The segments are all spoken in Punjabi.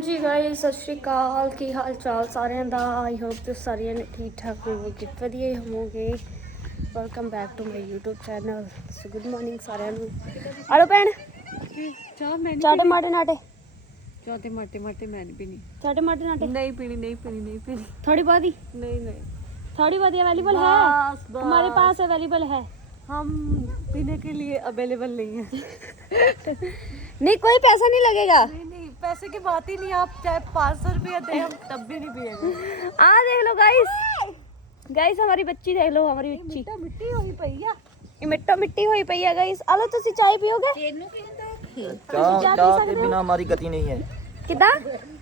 ਜੀ ਗਾਇਸ ਸਤਿ ਸ਼੍ਰੀ ਅਕਾਲ ਕੀ ਹਾਲ ਚਾਲ ਸਾਰਿਆਂ ਦਾ ਆਈ ਹੋਪ ਤੁਸੀਂ ਸਾਰਿਆਂ ਨੇ ਠੀਕ ਠਾਕ ਹੋਵੋਗੇ ਵਧੀਆ ਹੀ ਹੋਵੋਗੇ welcome back to my YouTube channel so good morning ਸਾਰਿਆਂ ਨੂੰ ਆਲੋ ਭੈਣ ਚਾਹ ਮੈਂ ਚਾਹ ਦੇ ਮਾਟੇ ਨਾਟੇ ਚਾਹ ਤੇ ਮਾਟੇ ਮਾਟੇ ਮੈਂ ਨਹੀਂ ਪੀਣੀ ਚਾਹ ਦੇ ਮਾਟੇ ਨਾਟੇ नहीं पीनी नहीं पीनी नहीं पीनी थोड़ी बहुत ही नहीं नहीं थोड़ी बहुत अवेलेबल है बस, बस। हमारे पास अवेलेबल है हम पीने के लिए अवेलेबल नहीं है नहीं कोई पैसा नहीं लगेगा नहीं नहीं पैसे की बात ही नहीं आप चाहे पाँच सौ रुपया दे हम तब भी नहीं पिए हाँ देख लो गाइस गाइस हमारी बच्ची देख लो हमारी बच्ची। मिट्टा मिट्टी हुई पईया ये मिट्टा मिट्टी हुई पईया गाइस आलो तो सिंचाई पियोगे? चाय बिना हमारी गति नहीं है। ਕਿਦਾਂ?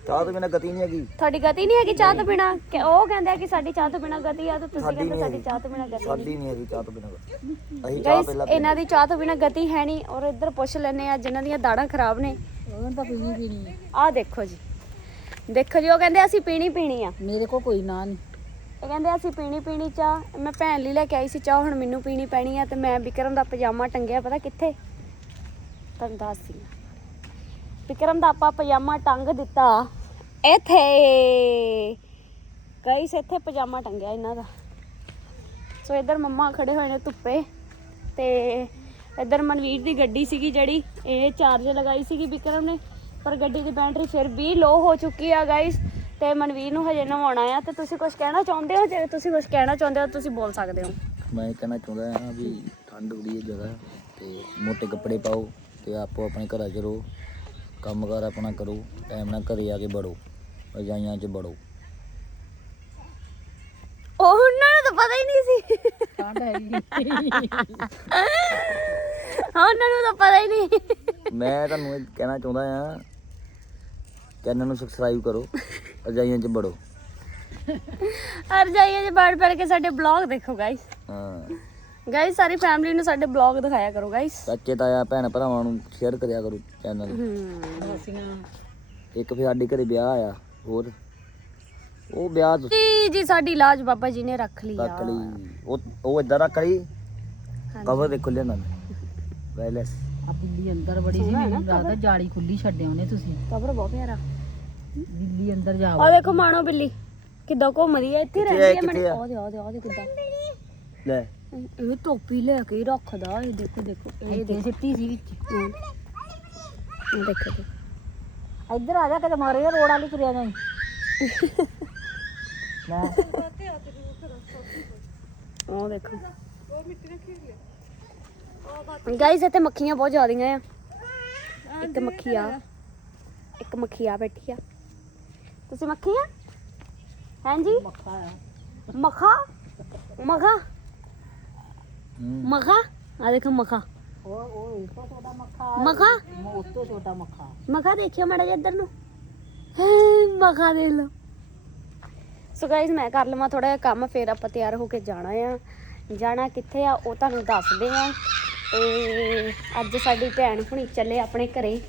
ਚਾਹ ਤੋਂ ਬਿਨਾ ਗਤੀ ਨਹੀਂ ਹੈਗੀ। ਤੁਹਾਡੀ ਗਤੀ ਨਹੀਂ ਹੈਗੀ ਚਾਹ ਤੋਂ ਬਿਨਾ? ਉਹ ਕਹਿੰਦੇ ਆ ਕਿ ਸਾਡੀ ਚਾਹ ਤੋਂ ਬਿਨਾ ਗਤੀ ਆ ਤਾਂ ਤੁਸੀਂ ਕਹਿੰਦੇ ਸਾਡੀ। ਚਾਹ ਤੋਂ ਬਿਨਾ ਗਤੀ ਨਹੀਂ ਸਾਡੀ ਨਹੀਂ। ਹੈਗੀ ਚਾਹ ਤੋਂ ਬਿਨਾ ਅਸੀਂ ਚਾਹ ਪਹਿਲਾਂ ਇਹਨਾਂ ਦੀ ਚਾਹ ਤੋਂ ਬਿਨਾ ਗਤੀ ਹੈ ਨਹੀਂ। ਔਰ ਇੱਧਰ ਪੁੱਛ ਲੈਨੇ ਆ ਜਿਨ੍ਹਾਂ ਦੀਆਂ ਦਾੜਾਂ ਖਰਾਬ ਨੇ। ਉਹਨਾਂ ਤਾਂ ਪੀਣੀ ਪੀਣੀ ਆਹ ਦੇਖੋ ਜੀ। ਦੇਖੋ ਜੀ ਉਹ ਕਹਿੰਦੇ ਅਸੀਂ ਪੀਣੀ ਪੀਣੀ ਆ। ਮੇਰੇ ਕੋ ਕੋਈ ਨਾ ਨਹੀਂ। ਉਹ ਕਹਿੰਦੇ ਅਸੀਂ ਪੀਣੀ ਪੀਣੀ ਚਾਹ। ਮੈਂ ਭੈਣ ਲਈ ਲੈ ਕੇ ਆਈ ਸੀ ਚਾਹ ਹੁਣ ਮੈਨੂੰ ਪੀਣੀ ਪੈਣੀ ਆ ਤੇ ਮੈਂ ਵਿਕਰਮ ਦਾ ਪਜਾਮਾ ਟੰਗਿਆ ਪਤਾ ਕਿੱਥੇ? ਤੁਹਾਨੂੰ ਦੱਸਦੀ ਆ। ਵਿਕਰਮ ਦਾ ਆਪਾਂ ਪਜਾਮਾ ਟੰਗ ਦਿੱਤਾ। ਇੱਥੇ ਗਾਇਸ, ਇੱਥੇ ਪਜਾਮਾ ਟੰਗਿਆ ਇਹਨਾਂ ਦਾ। ਸੋ ਇੱਧਰ ਮੰਮਾ ਖੜੇ ਹੋਏ ਨੇ ਧੁੱਪੇ ਤੇ ਇੱਧਰ ਮਨਵੀਰ ਦੀ ਗੱਡੀ ਸੀਗੀ ਜਿਹੜੀ, ਇਹ ਚਾਰਜ ਲਗਾਈ ਸੀਗੀ ਵਿਕਰਮ ਨੇ, ਪਰ ਗੱਡੀ ਦੀ ਬੈਟਰੀ ਫਿਰ ਵੀ ਲੋ ਹੋ ਚੁੱਕੀ ਆ ਗਾਇਸ ਤੇ ਮਨਵੀਰ ਨੂੰ ਹਜੇ ਨਵਾਉਣਾ ਆ। ਤੇ ਤੁਸੀਂ ਕੁਝ ਕਹਿਣਾ ਚਾਹੁੰਦੇ ਹੋ? ਜੇ ਤੁਸੀਂ ਕੁਝ ਕਹਿਣਾ ਚਾਹੁੰਦੇ ਹੋ ਤੁਸੀਂ ਬੋਲ ਸਕਦੇ ਹੋ। ਮੈਂ ਕਹਿਣਾ ਚਾਹੁੰਦਾ ਹਾਂ ਵੀ ਠੰਡ ਬੜੀ ਹੈ ਜ਼ਿਆਦਾ ਤੇ ਮੋٹے ਕੱਪੜੇ ਪਾਓ ਤੇ ਆਪੋ ਆਪਣੇ ਘਰਾਂ 'ਚ ਰਹੋ। ਕੰਮਕਾਰ ਆਪਣਾ ਕਰੋ ਟਾਈਮ ਨਾਲ ਘਰੇ ਆ ਕੇ ਵੜੋ ਰਜਾਈਆਂ 'ਚ ਵੜੋ। ਉਹ ਉਹਨਾਂ ਨੂੰ ਤਾਂ ਪਤਾ ਹੀ ਨਹੀਂ ਸੀ। ਹਾਂ ਉਹਨਾਂ ਨੂੰ ਤਾਂ ਪਤਾ ਹੀ ਨਹੀਂ। ਮੈਂ ਤੁਹਾਨੂੰ ਇਹ ਕਹਿਣਾ ਚਾਹੁੰਦਾ ਹਾਂ ਚੈਨਲ ਨੂੰ ਸਬਸਕ੍ਰਾਈਬ ਕਰੋ ਰਜਾਈਆਂ 'ਚ ਵੜੋ। ਹਰ ਜਾਈਏ ਜੇ ਬਾੜ ਪੜ ਕੇ ਸਾਡੇ ਬਲੌਗ ਦੇਖੋ ਗਾਇਸ ਹਾਂ। ਗਾਇਸ ਸਾਰੀ ਫੈਮਿਲੀ ਨੂੰ ਸਾਡੇ ਬਲੌਗ ਦਿਖਾਇਆ ਕਰੋ ਗਾਇਸ ਚਾਚੇ ਤਾਇਆ ਭੈਣ ਭਰਾਵਾਂ ਨੂੰ ਸ਼ੇਅਰ ਕਰਿਆ ਕਰੋ ਚੈਨਲ ਹੂੰ। ਅਸੀਂ ਇੱਕ ਫਿਰ ਸਾਡੇ ਘਰੇ ਵਿਆਹ ਆਇਆ ਹੋਰ। ਉਹ ਵਿਆਹ ਤੁਸੀਂ ਜੀ ਜੀ ਸਾਡੀ ਲਾਜ ਬਾਬਾ ਜੀ ਨੇ ਰੱਖ ਲਈ ਰੱਖ ਆ ਲਈ। ਉਹ ਉਹ ਇਦਾਂ ਰੱਖ ਲਈ। ਕਵਰ ਦੇਖੋ ਲਿਆਂਦਾ ਵੈਲੈਸ ਆ ਬਿੱਲੀ ਅੰਦਰ ਬੜੀ ਸੀ ਹੈ ਮੈਨੂੰ ਲੱਗਦਾ ਜਾਲੀ ਖੁੱਲੀ ਛੱਡਿਆ ਉਹਨੇ ਤੁਸੀਂ। ਕਬਰ ਬਹੁਤ ਪਿਆਰਾ। ਬਿੱਲੀ ਅੰਦਰ ਜਾ ਆ ਦੇਖੋ ਮਾਣੋ ਬਿੱਲੀ। ਕਿੱਦਾਂ ਘੁੰਮਦੀ ਹੈ ਇੱਥੇ ਕਿੱਥੇ ਰਹਿੰਦੀ ਆ, ਹੈ ਕਿੱਥੇ ਮੈਨੂੰ ਉਹਦੇ ਉਹਦੇ ਕਿੱਦਾਂ। ਲੈ। ਇਹ ਟੋਪੀ ਲੈ ਕੇ ਹੀ ਰੱਖਦਾ ਇਹ ਦੇਖੋ ਦੇਖੋ ਇਹ ਦੇਖੋ। ਸਿੱਟੀ ਸੀ ਵਿੱਚ। ਹੂੰ। ਇਹ ਦੇਖੋ। ਇੱਧਰ ਆ ਜਾ ਕਿਤੇ ਮਾਰੇ ਰੋਡ ਵਾਲੀ ਤੁਰਿਆ ਜਾਈ। ਲੈ। ਉਹ ਦੇਖੋ। ਗਾਇਸ ਇੱਥੇ ਮੱਖੀਆਂ ਬਹੁਤ ਜ਼ਿਆਦੀਆਂ ਆ। ਇੱਕ ਮੱਖੀ ਆ। ਇੱਕ ਮੱਖੀ ਆ ਬੈਠੀ ਆ। ਤੁਸੀਂ ਮੱਖੀ ਆ? ਹਾਂਜੀ ਮੱਖਾ ਆ। ਮੱਖਾ। ਮੱਖਾ? ਆ ਦੇਖੋ ਮੱਖਾ। ਉਹ ਉਹ ਇਸ ਤੋਂ ਛੋਟਾ ਮੱਖਾ ਮੱਖਾ? ਉਸ ਤੋਂ ਛੋਟਾ ਮੱਖਾ। ਮੱਖਾ ਦੇਖਿਓ ਮਾੜਾ ਜਿਹਾ ਇੱਧਰ ਨੂੰ। ਹੈ ਮੱਖਾ ਦੇਖ ਲਓ। ਸੋ ਗਾਇਸ ਮੈਂ ਕਰ ਲਵਾਂ ਥੋੜਾ ਜਿਹਾ ਕੰਮ ਫੇਰ ਆਪਾਂ ਤਿਆਰ ਹੋ ਕੇ ਜਾਣਾ ਆ। ਜਾਣਾ ਕਿੱਥੇ ਆ ਉਹ ਤੁਹਾਨੂੰ ਦੱਸਦੇ ਆ। ਤੇ ਅੱਜ ਸਾਡੀ ਭੈਣ ਹੁਣੀ ਚੱਲੇ ਆਪਣੇ ਘਰੇ।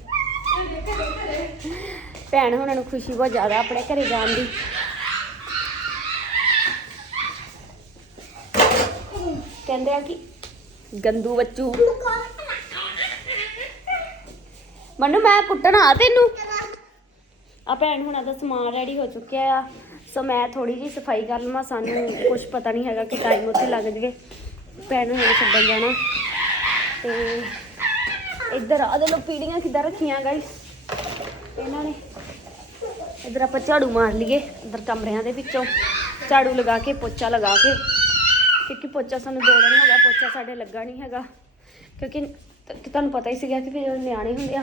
ਭੈਣ ਹੁਣਾਂ ਨੂੰ ਖੁਸ਼ੀ ਬਹੁਤ ਜ਼ਿਆਦਾ ਆਪਣੇ ਘਰੇ ਜਾਣ ਦੀ। ਕਹਿੰਦੇ ਆ ਕਿ ਗੰਦੂ ਬੱਚੂ। ਮਨੂੰ ਮੈਂ ਕੁੱਟਣਾ ਆ ਤੈਨੂੰ। ਆ ਭੈਣ ਹੁਣਾਂ ਦਾ ਸਮਾਨ ਰੈਡੀ ਹੋ ਚੁੱਕਿਆ ਆ। ਸੋ ਮੈਂ ਥੋੜੀ ਜੀ ਸਫ਼ਾਈ ਕਰ ਲਵਾਂ ਸਾਨੂੰ ਕੁਝ ਪਤਾ ਨਹੀਂ ਹੈਗਾ ਕਿ ਟਾਈਮ ਉੱਥੇ ਲੱਗ ਜਵੇ। ਭੈਣ ਨੂੰ ਹੁਣ ਛੱਡਣ ਜਾਣਾ। ਤੇ ਇੱਧਰ ਆ ਦੇ ਲੋ ਪੀੜੀਆਂ ਕਿੱਦਾਂ ਰੱਖੀਆਂ ਗਾਇਸ ਇਹਨਾਂ ਨੇ ਇੱਧਰ ਆਪਾਂ ਝਾੜੂ ਮਾਰ ਲਈਏ ਇੱਧਰ ਕਮਰਿਆਂ ਦੇ ਵਿੱਚੋਂ। ਝਾੜੂ ਲਗਾ ਕੇ ਪੋਚਾ ਲਗਾ ਕੇ। ਕਿਉਂਕਿ ਪੋਚਾ ਸਾਨੂੰ ਦੋ ਦਿਨ ਹੋ ਗਿਆ, ਪੋਚਾ ਸਾਡੇ ਲੱਗਾ ਨਹੀਂ ਹੈਗਾ। ਕਿਉਂਕਿ ਤ- ਤੁਹਾਨੂੰ ਪਤਾ ਹੀ ਸੀਗਾ ਕਿ ਫਿਰ ਜਦੋਂ ਨਿਆਣੇ ਹੁੰਦੇ ਆ,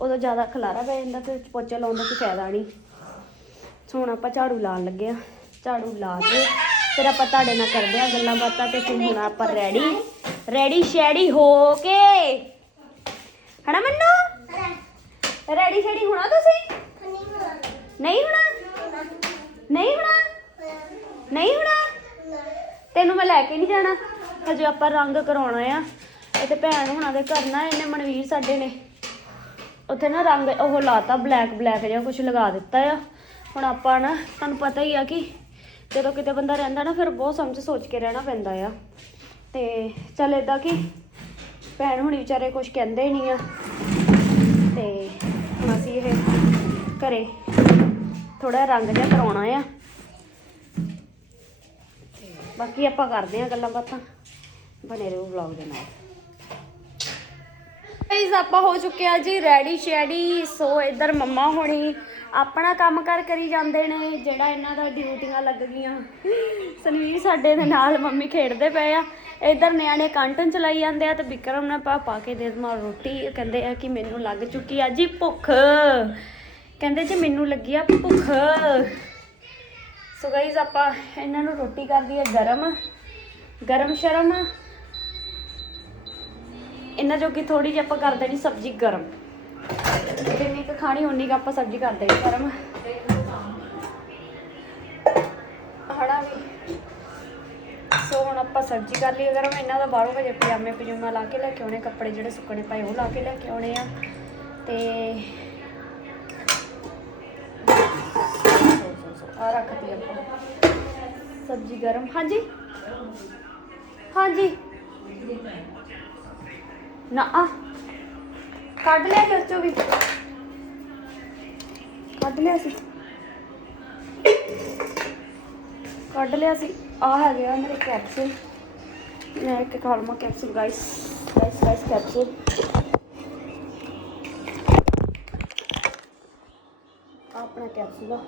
ਉਦੋਂ ਜ਼ਿਆਦਾ ਖਲਾਰਾ ਪੈ ਜਾਂਦਾ ਤੇ ਪੋਚਾ ਲਾਉਣ ਦਾ ਕੋਈ ਫਾਇਦਾ ਨਹੀਂ। ਸੋ ਹੁਣ ਆਪਾਂ ਝਾੜੂ ਲਾਉਣ ਲੱਗੇ ਆ। ਝਾੜੂ ਲਾ ਕੇ ਫਿਰ ਆਪਾਂ ਤੁਹਾਡੇ ਨਾਲ ਕਰਦੇ ਆ ਗੱਲਾਂ ਬਾਤਾਂ ਤੇ ਫਿਰ ਹੁਣ ਆਪਾਂ ਰੈਡੀ ਰੈਡੀ ਸ਼ੈਡੀ ਹੋ ਕੇ। ਹਣਾ ਮੰਨੂ? ਰੈਡੀ ਸ਼ੈਡੀ ਹੋਣਾ ਤੁਸੀਂ? ਨਹੀਂ ਹੋਣਾ? ਨਹੀਂ ਹੋਣਾ? ਨਹੀਂ ਹੋਣਾ? ਤੈਨੂੰ ਮੈਂ ਲੈ ਕੇ ਨਹੀਂ ਜਾਣਾ। ਹਜੇ ਆਪਾਂ ਰੰਗ ਕਰਾਉਣਾ ਆ। ਇੱਥੇ ਭੈਣ ਹੁਣਾਂ ਦੇ ਘਰ ਨਾ, ਇਹਨੇ ਮਨਵੀਰ ਸਾਡੇ ਨੇ ਉੱਥੇ ਨਾ ਰੰਗ ਉਹ ਲਾਤਾ ਬਲੈਕ ਬਲੈਕ ਜਿਹਾ ਕੁਝ ਲਗਾ ਦਿੱਤਾ ਆ। ਹੁਣ ਆਪਾਂ ਨਾ, ਤੁਹਾਨੂੰ ਪਤਾ ਹੀ ਆ ਕਿ ਜਦੋਂ ਕਿਤੇ ਬੰਦਾ ਰਹਿੰਦਾ ਨਾ, ਫਿਰ ਬਹੁਤ ਸਮਝ ਸੋਚ ਕੇ ਰਹਿਣਾ ਪੈਂਦਾ ਆ। ਤੇ ਚੱਲ ਏਦਾਂ ਕਿ ਭੈਣ ਹੁਣੀ ਵਿਚਾਰੇ ਕੁਝ ਕਹਿੰਦੇ ਨਹੀਂ ਆ। ਤੇ ਹੁਣ ਅਸੀਂ ਇਹ ਘਰੇ ਥੋੜਾ ਰੰਗ ਜਿਹਾ ਕਰਾਉਣਾ ਆ। ਬਾਕੀ ਆਪਾਂ ਕਰਦੇ ਆ ਗੱਲਾਂ ਬਾਤਾਂ। ਬਣੇ ਰਹੋ ਵਲੌਗ ਦੇ ਨਾਲ। ਗਾਇਸ ਆਪਾਂ ਹੋ ਚੁੱਕੇ ਆ ਜੀ ਰੈਡੀ ਸ਼ੈਡੀ। ਸੋ ਇੱਧਰ ਮੰਮਾ ਹੋਣੀ ਆਪਣਾ ਕੰਮ ਕਰ ਕਰੀ ਜਾਂਦੇ ਨੇ, ਜਿਹੜਾ ਇਹਨਾਂ ਦਾ ਡਿਊਟੀਆਂ ਲੱਗ ਗਈਆਂ। ਸਨਵੀਰ ਸਾਡੇ ਦੇ ਨਾਲ ਮੰਮੀ ਖੇਡਦੇ ਪਏ ਆ। ਇੱਧਰ ਨਿਆਣੇ ਕੰਟਨ ਚਲਾਈ ਜਾਂਦੇ ਆ ਤੇ ਵਿਕਰਮ ਨੇ ਪਾ ਪਾ ਕੇ ਦੇ ਦਮਾ ਰੋਟੀ। ਕਹਿੰਦੇ ਆ ਕਿ ਮੈਨੂੰ ਲੱਗ ਚੁੱਕੀ ਆ ਜੀ ਭੁੱਖ। ਕਹਿੰਦੇ ਜੀ ਮੈਨੂੰ ਲੱਗੀ ਆ ਭੁੱਖ। ਸੋ ਗਾਇਸ ਆਪਾਂ ਇਹਨਾਂ ਨੂੰ ਰੋਟੀ ਕਰਦੀ ਹੈ ਗਰਮ। ਗਰਮ ਸ਼ਰਮ। ਇਹਨਾਂ ਜੋ ਕਿ ਥੋੜੀ ਜਿਹੀ ਆਪਾਂ ਕਰ ਦੇਣੀ ਸਬਜ਼ੀ ਗਰਮ। ਜਿੰਨੀ ਕੁ ਖਾਣੀ, ਉਨੀ ਕੁ ਆਪਾਂ ਸਬਜ਼ੀ ਕਰ ਦੇਣੀ ਗਰਮ। ਹੜਾ ਵੀ। ਸੋ ਹੁਣ ਆਪਾਂ ਸਬਜ਼ੀ ਕਰ ਲਈ। ਗਰਮ ਇਹਨਾਂ ਦਾ ਬਾਹਰੋਂ ਵਜੇ ਪਜਾਮੇ ਪਜੂਮਾ ਲਾ ਕੇ ਲੈ ਕੇ ਆਉਣੇ, ਕੱਪੜੇ ਜਿਹੜੇ ਸੁੱਕਣੇ ਪਏ, ਉਹ ਲਾ ਕੇ ਲੈ ਕੇ ਆਉਣੇ ਆ। ਤੇ ਆ ਰੱਖਤੀ ਆਪਾਂ। ਸਬਜ਼ੀ ਗਰਮ। ਹਾਂਜੀ। ਹਾਂਜੀ। ਨਾ, ਆ। ਕੱਢ ਲਿਆ ਕਿ ਚੋਂ ਵੀ ਕੱਢ ਲਿਆ ਸੀ। ਕੱਢ ਲਿਆ ਸੀ। ਆ ਹੈਗੇ ਆ ਮੇਰੇ ਕੈਪਸੂਲ। ਮੈਂ ਇੱਕ ਖਾ ਲਵਾਂ capsule guys guys guys capsule. ਆਪਣਾ ਕੈਪਸੂਲ ਆ।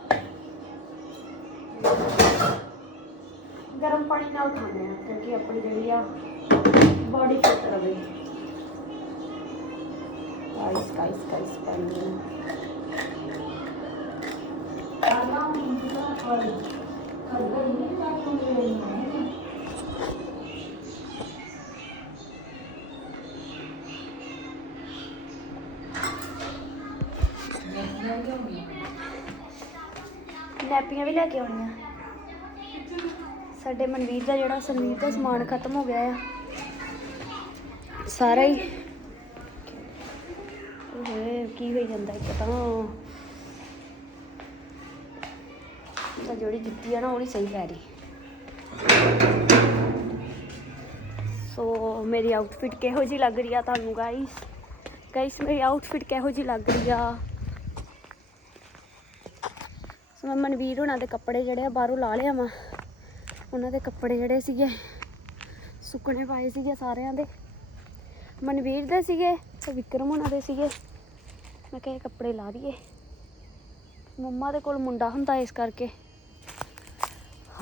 ਗਰਮ ਪਾਣੀ ਨਾਲ ਖਾਣੇ ਆ ਕਿਉਂਕਿ ਆਪਣੀ ਜਿਹੜੀ ਆ ਬੋਡੀ ਫਿਟ ਰਵੇ। ਗਾਇਸ ਗਾਇਸ ਗਾਇਸ ਪਾਣੀ ਆਲਾ ਮੁੰਡਾ ਔਰ ਖਬਰ ਨਹੀਂ ਲੱਗਦੀ ਨੈਪੀਆਂ ਵੀ ਲੈ ਕੇ ਆਉਣੀਆਂ। ਸਾਡੇ ਮਨਵੀਰ ਦਾ ਜਿਹੜਾ ਸੰਵੀਰ ਦਾ ਸਮਾਨ ਖਤਮ ਹੋ ਗਿਆ ਆ। ਸਾਰਾ ਹੀ। ਓਏ ਕੀ ਹੋਈ ਜਾਂਦਾ ਇੱਕ ਤਾਂ। ਤਾਂ ਜਿਹੜੀ ਜੁੱਤੀ ਆ ਨਾ, ਉਹ ਨਹੀਂ ਸਹੀ ਪੈ ਰਹੀ। ਸੋ, ਮੇਰੀ ਆਊਟਫਿਟ ਕਿਹੋ ਜੀ ਲੱਗ ਰਹੀ ਆ ਤੁਹਾਨੂੰ ਗਾਇਸ ਗਾਇਸ ਮੇਰੀ ਆਊਟਫਿਟ ਕਿਹੋ ਜੀ ਲੱਗ ਰਹੀ ਆ? ਸੋ ਮੈਂ ਮਨਵੀਰ ਹੋਣਾ ਦੇ ਕੱਪੜੇ ਜਿਹੜੇ ਆ, ਬਾਹਰੋਂ ਲਾ ਲਿਆ ਵਾ ਉਹਨਾਂ ਦੇ ਕੱਪੜੇ ਜਿਹੜੇ ਸੀਗੇ, ਸੁੱਕਣੇ ਪਾਏ ਸੀਗੇ ਸਾਰਿਆਂ ਦੇ। ਮਨਵੀਰ ਦੇ ਸੀਗੇ ਤੇ ਵਿਕਰਮ ਉਹਨਾਂ ਦੇ ਸੀਗੇ। ਮੈਂ ਕਿਹਾ ਇਹ ਕੱਪੜੇ ਲਾ ਦਈਏ। ਮੰਮਾ ਦੇ ਕੋਲ ਮੁੰਡਾ ਹੁੰਦਾ ਇਸ ਕਰਕੇ।